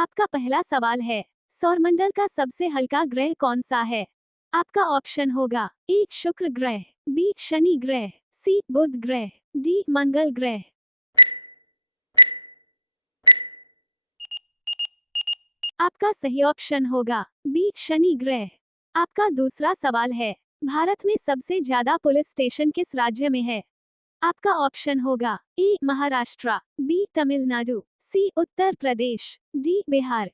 आपका पहला सवाल है, सौरमंडल का सबसे हल्का ग्रह कौन सा है? आपका ऑप्शन होगा ए शुक्र ग्रह, बी शनि ग्रह, सी बुध ग्रह, डी मंगल ग्रह। आपका सही ऑप्शन होगा बी शनि ग्रह। आपका दूसरा सवाल है, भारत में सबसे ज्यादा पुलिस स्टेशन किस राज्य में है? आपका ऑप्शन होगा ए महाराष्ट्र, बी तमिलनाडु, सी उत्तर प्रदेश, डी बिहार।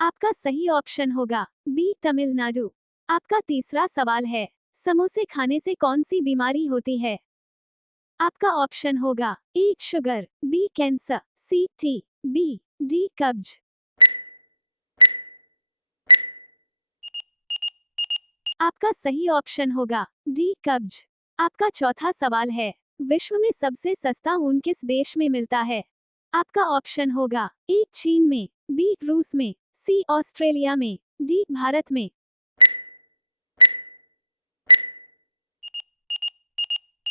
आपका सही ऑप्शन होगा बी तमिलनाडु। आपका तीसरा सवाल है, समोसे खाने से कौन सी बीमारी होती है? आपका ऑप्शन होगा A sugar, B cancer, C T B, D कब्ज। आपका सही ऑप्शन होगा डी कब्ज। आपका चौथा सवाल है, विश्व में सबसे सस्ता ऊन किस देश में मिलता है? आपका ऑप्शन होगा ए चीन में, बी रूस में, सी ऑस्ट्रेलिया में, डी भारत में।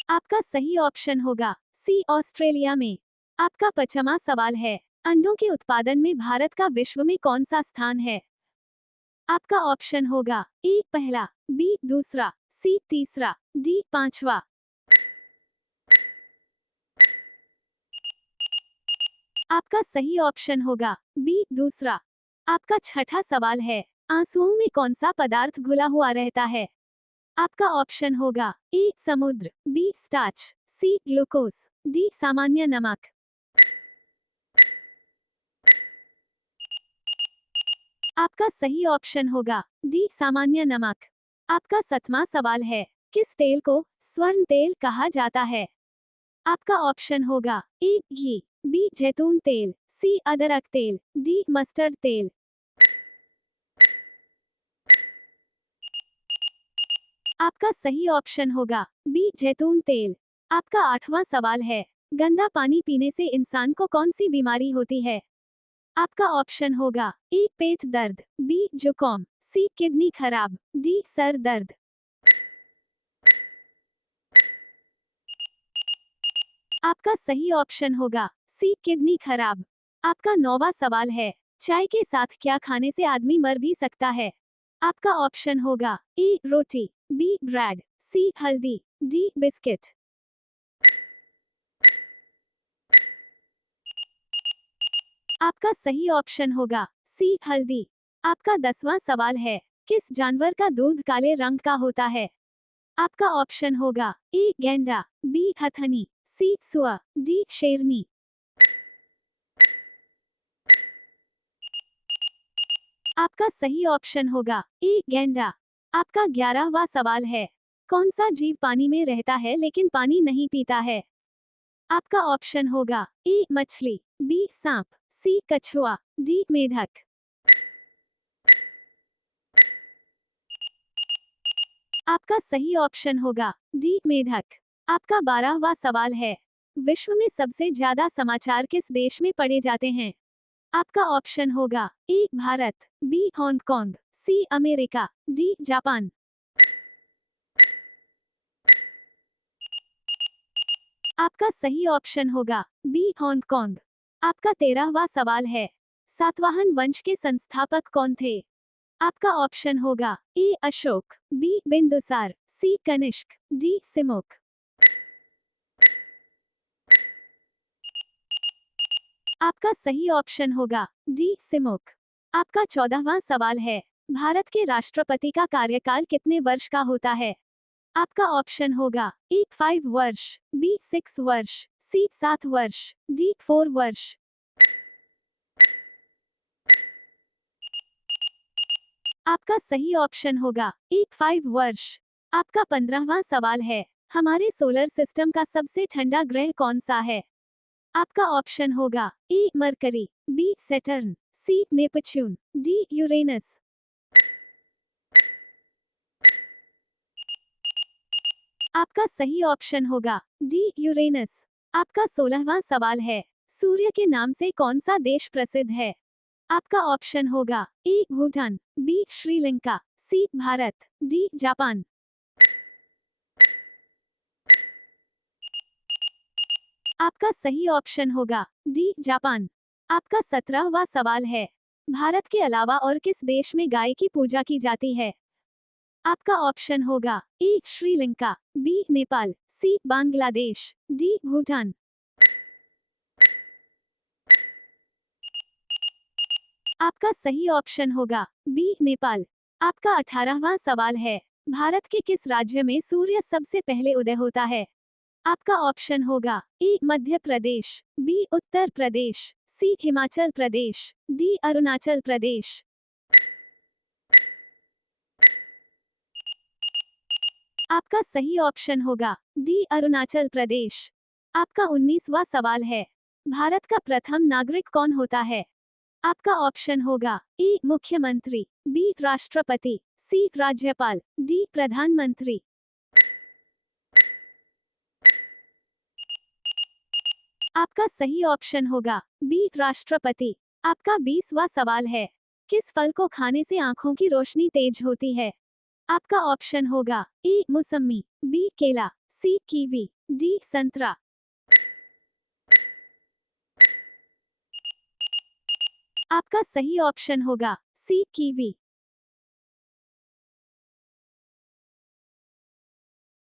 आपका सही ऑप्शन होगा सी ऑस्ट्रेलिया में। आपका पांचवा सवाल है, अंडों के उत्पादन में भारत का विश्व में कौन सा स्थान है? आपका ऑप्शन होगा ए पहला, बी दूसरा, सी तीसरा, डी पांचवा। आपका सही ऑप्शन होगा बी दूसरा। आपका छठा सवाल है, आंसुओं में कौन सा पदार्थ घुला हुआ रहता है? आपका ऑप्शन होगा ए समुद्र, B starch, C glucose, D सामान्य नमक। आपका सही ऑप्शन होगा डी सामान्य नमक। आपका सातवां सवाल है, किस तेल को स्वर्ण तेल कहा जाता है? आपका ऑप्शन होगा ए घी, बी जैतून तेल, सी अदरक तेल, डी मस्टर्ड तेल। आपका सही ऑप्शन होगा बी जैतून तेल। आपका आठवां सवाल है, गंदा पानी पीने से इंसान को कौन सी बीमारी होती है? आपका ऑप्शन होगा ए पेट दर्द, बी जुकाम, सी किडनी खराब, डी सर दर्द। आपका सही ऑप्शन होगा सी किडनी खराब। आपका नौवां सवाल है, चाय के साथ क्या खाने से आदमी मर भी सकता है? आपका ऑप्शन होगा ए रोटी, बी ब्रेड, सी हल्दी, डी बिस्किट। आपका सही ऑप्शन होगा सी हल्दी। आपका 10वां सवाल है, किस जानवर का दूध काले रंग का होता है? आपका ऑप्शन होगा ए गैंडा, बी हथनी, सी सुअर, डी शेरनी। आपका सही ऑप्शन होगा ए गैंडा। आपका 11वां सवाल है, कौन सा जीव पानी में रहता है लेकिन पानी नहीं पीता है? आपका ऑप्शन होगा ए मछली, बी सांप, सी कछुआ, डी मेढक। आपका सही ऑप्शन होगा डी मेढक। आपका 12वां सवाल है, विश्व में सबसे ज्यादा समाचार किस देश में पढ़े जाते हैं? आपका ऑप्शन होगा A Bharat, B Hong Kong, C America, D Japan. आपका सही ऑप्शन होगा बी हांगकांग। आपका 13वां सवाल है, सातवाहन वंश के संस्थापक कौन थे? आपका ऑप्शन होगा ए अशोक, बी बिंदुसार, सी कनिष्क, डी सिमुक। आपका सही ऑप्शन होगा डी सिमुक। आपका 14वां सवाल है, भारत के राष्ट्रपति का कार्यकाल कितने वर्ष का होता है? आपका ऑप्शन होगा ए 5 वर्ष, बी 6 वर्ष, सी 7 वर्ष, डी 4 वर्ष। आपका सही ऑप्शन होगा ए 5 वर्ष। आपका 15वां सवाल है, हमारे सोलर सिस्टम का सबसे ठंडा ग्रह कौन सा है? आपका ऑप्शन होगा A Mercury, B Saturn, C Neptune, D Uranus. आपका सही ऑप्शन होगा डी यूरेनस। आपका 16वां सवाल है, सूर्य के नाम से कौन सा देश प्रसिद्ध है? आपका ऑप्शन होगा ए भूटान, बी श्रीलंका, सी भारत, डी जापान। आपका सही ऑप्शन होगा डी जापान। आपका 17वां सवाल है, भारत के अलावा और किस देश में गाय की पूजा की जाती है? आपका ऑप्शन होगा ए श्रीलंका, बी नेपाल, सी बांग्लादेश, डी भूटान। आपका सही ऑप्शन होगा बी नेपाल। आपका 18वां सवाल है, भारत के किस राज्य में सूर्य सबसे पहले उदय होता है? आपका ऑप्शन होगा ए मध्य प्रदेश, बी उत्तर प्रदेश, सी हिमाचल प्रदेश, डी अरुणाचल प्रदेश। आपका सही ऑप्शन होगा डी अरुणाचल प्रदेश। आपका 19वां सवाल है, भारत का प्रथम नागरिक कौन होता है? आपका ऑप्शन होगा ए मुख्यमंत्री, बी राष्ट्रपति, सी राज्यपाल, डी प्रधानमंत्री। आपका सही ऑप्शन होगा बी राष्ट्रपति। आपका 20वां सवाल है, किस फल को खाने से आंखों की रोशनी तेज होती है? आपका ऑप्शन होगा ए मौसमी, बी केला, सी कीवी, डी संतरा। आपका सही ऑप्शन होगा सी कीवी।